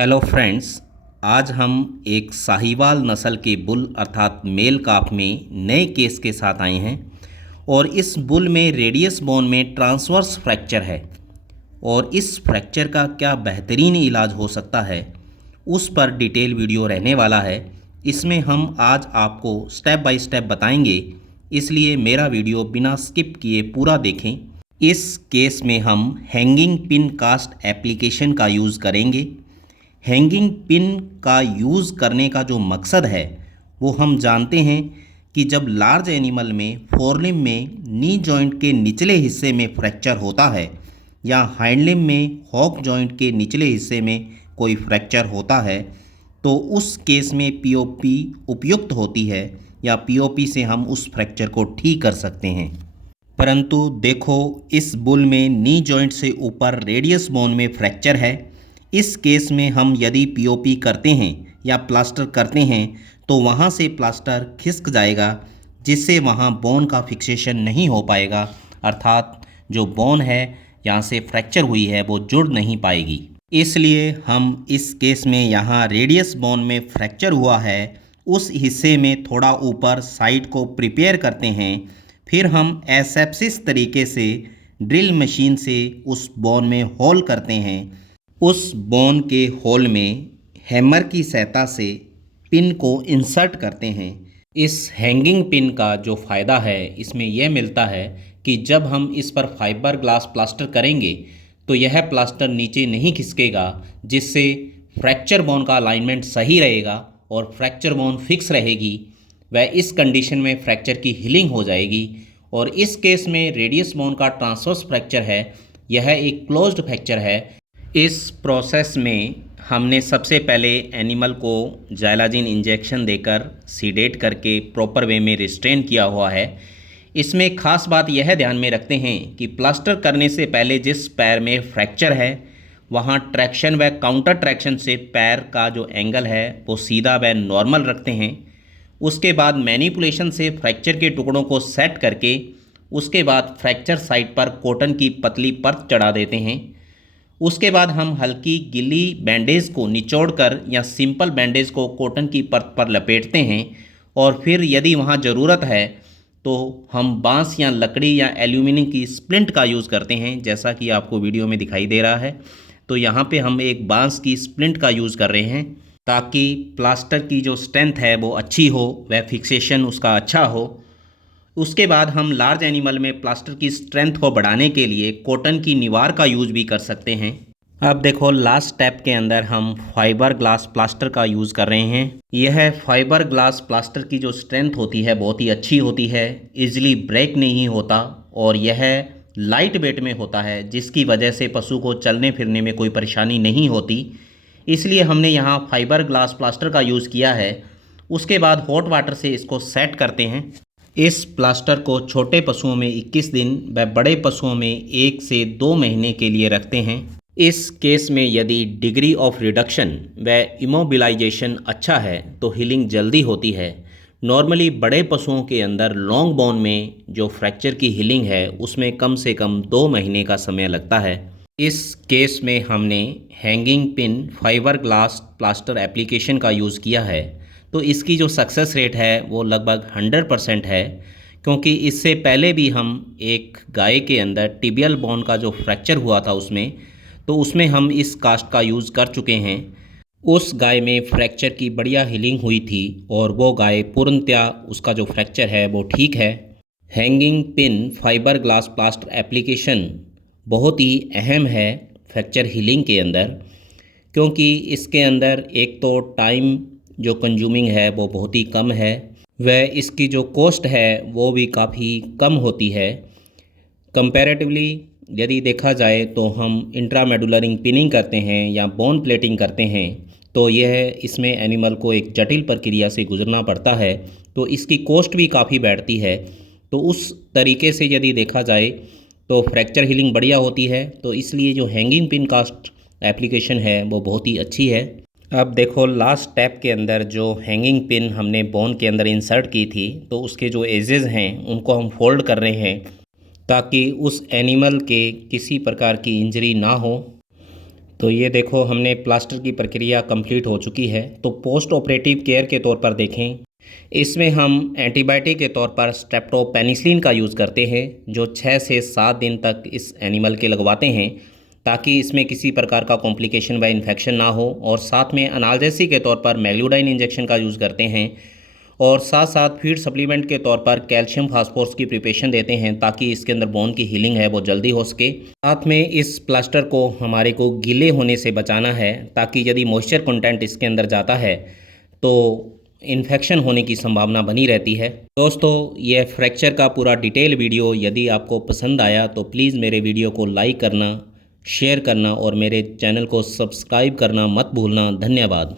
Hello friends. आज हम एक साहिवाल नस्ल के बुल अर्थात मेल काफ में नए केस के साथ आए हैं और इस बुल में रेडियस बोन में ट्रांसवर्स फ्रैक्चर है और इस फ्रैक्चर का क्या बेहतरीन इलाज हो सकता है उस पर डिटेल वीडियो रहने वाला है। इसमें हम आज आपको स्टेप बाय स्टेप बताएंगे, इसलिए मेरा वीडियो बिना स्किप किए पूरा देखें। इस केस में हम हैंगिंग पिन कास्ट एप्लीकेशन का यूज़ करेंगे। हैंगिंग पिन का यूज़ करने का जो मकसद है वो हम जानते हैं कि जब लार्ज एनिमल में फोरलिम में नी जॉइंट के निचले हिस्से में फ्रैक्चर होता है या हाइंडलिम में हॉक जॉइंट के निचले हिस्से में कोई फ्रैक्चर होता है तो उस केस में पीओपी उपयुक्त होती है या पीओपी से हम उस फ्रैक्चर को ठीक कर सकते हैं। परंतु देखो, इस बुल में नी जॉइंट से ऊपर रेडियस बोन में फ्रैक्चर है। इस केस में हम यदि पीओपी करते हैं या प्लास्टर करते हैं तो वहाँ से प्लास्टर खिसक जाएगा, जिससे वहाँ बोन का फिक्सेशन नहीं हो पाएगा, अर्थात जो बोन है यहाँ से फ्रैक्चर हुई है वो जुड़ नहीं पाएगी। इसलिए हम इस केस में यहाँ रेडियस बोन में फ्रैक्चर हुआ है उस हिस्से में थोड़ा ऊपर साइड को प्रिपेयर करते हैं। फिर हम एसेप्सिस तरीके से ड्रिल मशीन से उस बोन में होल करते हैं। उस बोन के होल में हैमर की सहायता से पिन को इंसर्ट करते हैं। इस हैंगिंग पिन का जो फ़ायदा है इसमें यह मिलता है कि जब हम इस पर फाइबर ग्लास प्लास्टर करेंगे तो यह प्लास्टर नीचे नहीं खिसकेगा, जिससे फ्रैक्चर बोन का अलाइनमेंट सही रहेगा और फ्रैक्चर बोन फिक्स रहेगी। वह इस कंडीशन में फ्रैक्चर की हीलिंग हो जाएगी। और इस केस में रेडियस बोन का ट्रांसवर्स फ्रैक्चर है, यह एक क्लोज्ड फ्रैक्चर है। इस प्रोसेस में हमने सबसे पहले एनिमल को जाइलाजिन इंजेक्शन देकर सीडेट करके प्रॉपर वे में रिस्ट्रेन किया हुआ है। इसमें ख़ास बात यह ध्यान में रखते हैं कि प्लास्टर करने से पहले जिस पैर में फ्रैक्चर है वहाँ ट्रैक्शन व काउंटर ट्रैक्शन से पैर का जो एंगल है वो सीधा व नॉर्मल रखते हैं। उसके बाद मैनिपुलेशन से फ्रैक्चर के टुकड़ों को सेट करके उसके बाद फ्रैक्चर साइट पर कॉटन की पतली परत चढ़ा देते हैं। उसके बाद हम हल्की गीली बैंडेज को निचोड़कर या सिंपल बैंडेज को कॉटन की परत पर लपेटते हैं और फिर यदि वहाँ ज़रूरत है तो हम बांस या लकड़ी या एल्यूमिनियम की स्प्लिंट का यूज़ करते हैं, जैसा कि आपको वीडियो में दिखाई दे रहा है। तो यहाँ पे हम एक बांस की स्प्लिंट का यूज़ कर रहे हैं ताकि प्लास्टर की जो स्ट्रेंथ है वो अच्छी हो, वह फिक्सेशन उसका अच्छा हो। उसके बाद हम लार्ज एनिमल में प्लास्टर की स्ट्रेंथ को बढ़ाने के लिए कॉटन की निवार का यूज़ भी कर सकते हैं। अब देखो, लास्ट स्टेप के अंदर हम फाइबर ग्लास प्लास्टर का यूज़ कर रहे हैं। यह फाइबर ग्लास प्लास्टर की जो स्ट्रेंथ होती है बहुत ही अच्छी होती है, इजीली ब्रेक नहीं होता और यह लाइट वेट में होता है, जिसकी वजह से पशु को चलने फिरने में कोई परेशानी नहीं होती। इसलिए हमने यहाँ फाइबर ग्लास प्लास्टर का यूज़ किया है। उसके बाद हॉट वाटर से इसको सेट करते हैं। इस प्लास्टर को छोटे पशुओं में 21 दिन व बड़े पशुओं में 1 से 2 महीने के लिए रखते हैं। इस केस में यदि डिग्री ऑफ रिडक्शन व इमोबिलाइजेशन अच्छा है तो हीलिंग जल्दी होती है। नॉर्मली बड़े पशुओं के अंदर लॉन्ग बोन में जो फ्रैक्चर की हीलिंग है उसमें कम से कम 2 महीने का समय लगता है। इस केस में हमने hanging pin fibre glass plaster application का यूज़ किया है, तो इसकी जो सक्सेस रेट है वो लगभग 100% है, क्योंकि इससे पहले भी हम एक गाय के अंदर टिबियल बोन का जो फ्रैक्चर हुआ था उसमें हम इस कास्ट का यूज़ कर चुके हैं। उस गाय में फ्रैक्चर की बढ़िया हीलिंग हुई थी और वो गाय पूर्णतया उसका जो फ्रैक्चर है वो ठीक है। Hanging pin fibre glass plaster application बहुत ही अहम है फ्रैक्चर हीलिंग के अंदर, क्योंकि इसके अंदर एक तो टाइम जो कंज्यूमिंग है वो बहुत ही कम है, वह इसकी जो कॉस्ट है वो भी काफ़ी कम होती है। कंपैरेटिवली यदि देखा जाए तो हम इंट्रामेडुलर पिनिंग करते हैं या बोन प्लेटिंग करते हैं तो यह इसमें एनिमल को एक जटिल प्रक्रिया से गुजरना पड़ता है, तो इसकी कॉस्ट भी काफ़ी बैठती है। तो उस तरीके से यदि देखा जाए तो फ्रैक्चर हीलिंग बढ़िया होती है, तो इसलिए जो हैंगिंग पिन कास्ट एप्लीकेशन है वो बहुत ही अच्छी है। अब देखो, लास्ट स्टेप के अंदर जो हैंगिंग पिन हमने बोन के अंदर इंसर्ट की थी तो उसके जो एजेस हैं उनको हम फोल्ड कर रहे हैं ताकि उस एनिमल के किसी प्रकार की इंजरी ना हो। तो ये देखो हमने प्लास्टर की प्रक्रिया कंप्लीट हो चुकी है। तो पोस्ट ऑपरेटिव केयर के तौर पर देखें, इसमें हम एंटीबायोटिक के तौर पर स्ट्रेप्टोपेनिसिलिन का यूज़ करते हैं, जो 6 से 7 दिन तक इस एनिमल के लगवाते हैं ताकि इसमें किसी प्रकार का कॉम्प्लिकेशन व इन्फेक्शन ना हो। और साथ में एनाल्जेसिक के तौर पर मैग्लूडाइन इंजेक्शन का यूज़ करते हैं और साथ साथ फीड सप्लीमेंट के तौर पर कैल्शियम फास्फोरस की प्रिपरेशन देते हैं ताकि इसके अंदर बोन की हीलिंग है वो जल्दी हो सके। साथ में इस प्लास्टर को हमारे को गीले होने से बचाना है ताकि यदि मॉइस्चर कंटेंट इसके अंदर जाता है तो इन्फेक्शन होने की संभावना बनी रहती है। दोस्तों, यह फ्रैक्चर का पूरा डिटेल वीडियो यदि आपको पसंद आया तो प्लीज़ मेरे वीडियो को लाइक करना, शेयर करना और मेरे चैनल को सब्सक्राइब करना मत भूलना। धन्यवाद।